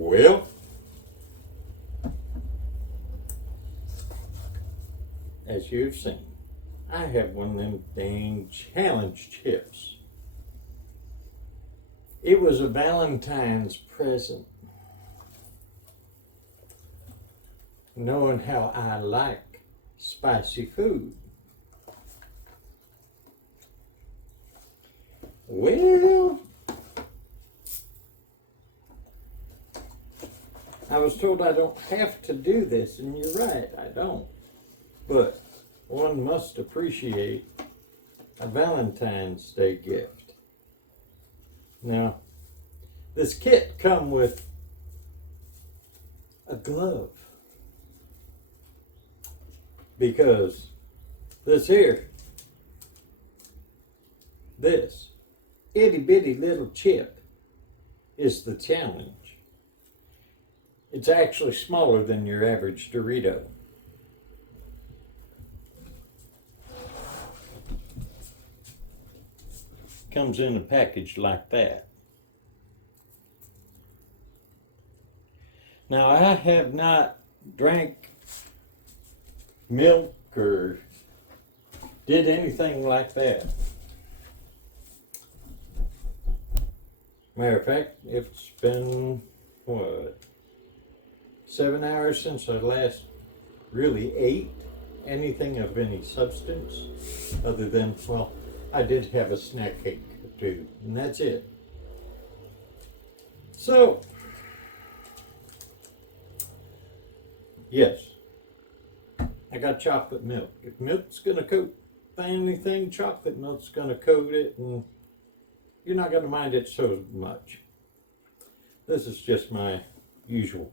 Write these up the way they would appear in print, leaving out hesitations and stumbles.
Well, as you've seen, I have one of them dang challenge chips. It was a Valentine's present. Knowing how I like spicy food. Well, I was told I don't have to do this, and you're right, I don't. But one must appreciate a Valentine's Day gift. Now, this kit come with a glove. Because this itty bitty little chip is the challenge. It's actually smaller than your average Dorito. Comes in a package like that. Now, I have not drank milk or did anything like that. Matter of fact, it's been, 7 hours since I last really ate anything of any substance other than, well, I did have a snack cake or two, and that's it. So, yes, I got chocolate milk. If milk's going to coat anything, chocolate milk's going to coat it, and you're not going to mind it so much. This is just my usual.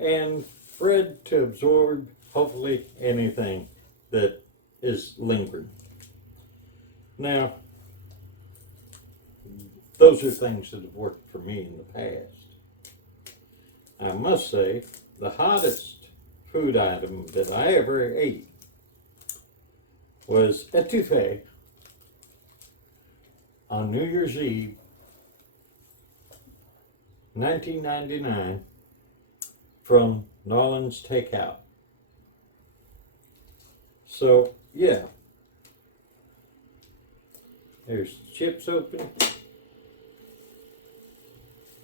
And bread to absorb, hopefully, anything that is lingering. Now, those are things that have worked for me in the past. I must say, the hottest food item that I ever ate was etouffee on New Year's Eve, 1999, from Nolan's Takeout. So, yeah. There's chips open.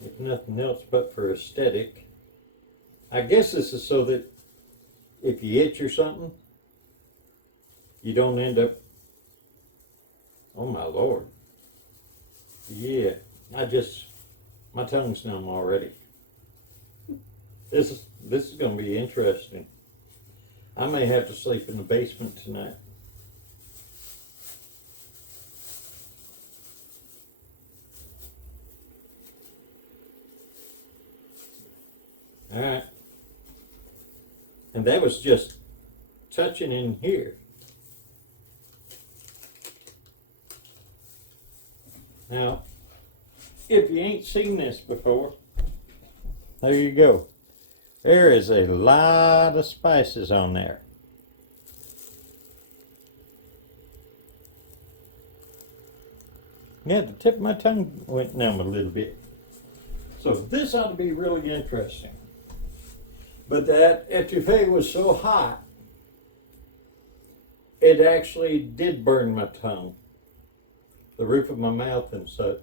If nothing else but for aesthetic. I guess this is so that if you itch or something, you don't end up, oh my Lord. Yeah, my tongue's numb already. This is going to be interesting. I may have to sleep in the basement tonight. All right. And that was just touching in here. Now, if you ain't seen this before, there you go. There is a lot of spices on there. Yeah, the tip of my tongue went numb a little bit. So this ought to be really interesting. But that etouffee was so hot, it actually did burn my tongue, the roof of my mouth and such.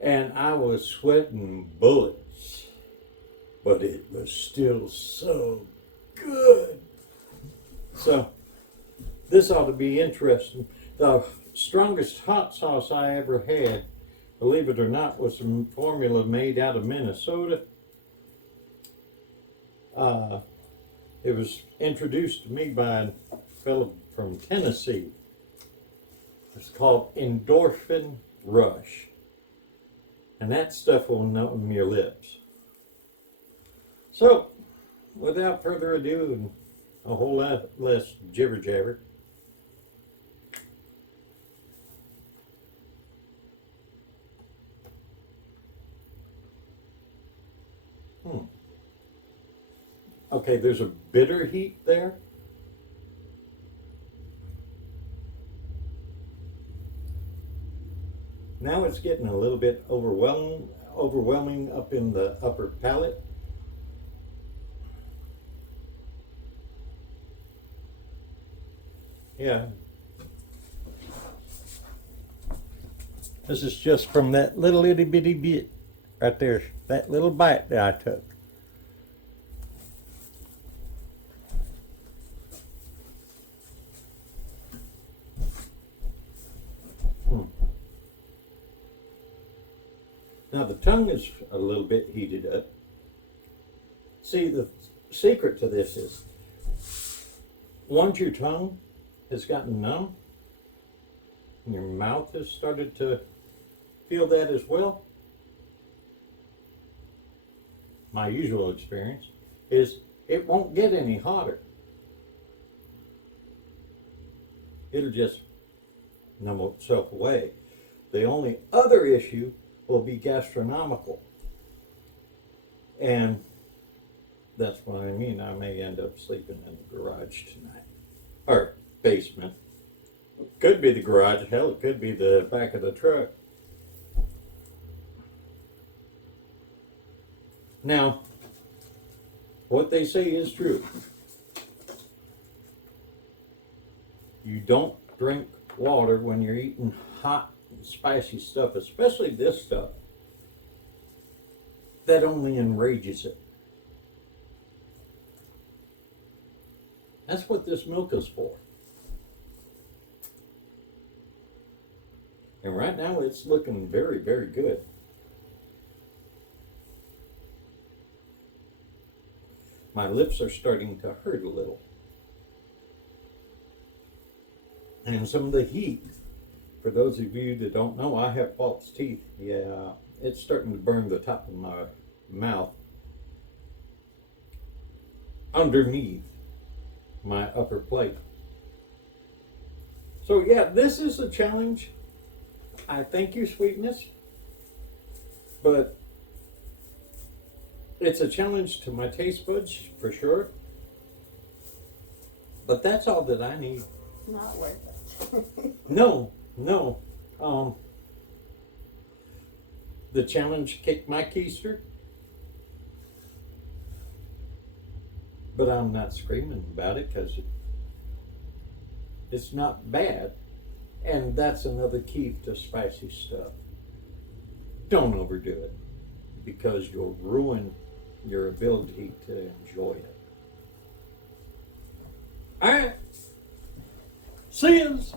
And I was sweating bullets, but it was still so good. So this ought to be interesting. The strongest hot sauce I ever had, believe it or not, was a formula made out of Minnesota. It was introduced to me by a fellow from Tennessee. It's called Endorphin Rush. And that stuff will numb your lips. So, without further ado, and a whole lot less jibber jabber, Okay, there's a bitter heat there. Now it's getting a little bit overwhelming, overwhelming up in the upper palate. Yeah. This is just from that little itty bitty bit right there, that little bite that I took. Now the tongue is a little bit heated up. See, the secret to this is once your tongue has gotten numb and your mouth has started to feel that as well, my usual experience is it won't get any hotter. It'll just numb itself away. The only other issue will be gastronomical. And that's what I mean. I may end up sleeping in the garage tonight. Or basement. Could be the garage. Hell, it could be the back of the truck. Now, what they say is true. You don't drink water when you're eating hot, spicy stuff, especially this stuff. That only enrages it. That's what this milk is for. And right now it's looking very, very good. My lips are starting to hurt a little. And some of the heat, for those of you that don't know, I have false teeth. Yeah, it's starting to burn the top of my mouth underneath my upper plate. So yeah, this is a challenge. I thank you, sweetness, but it's a challenge to my taste buds for sure. But that's all that I need. Not worth it. No. The challenge kicked my keister, but I'm not screaming about it because it's not bad. And that's another key to spicy stuff. Don't overdo it because you'll ruin your ability to enjoy it. All right. See yous.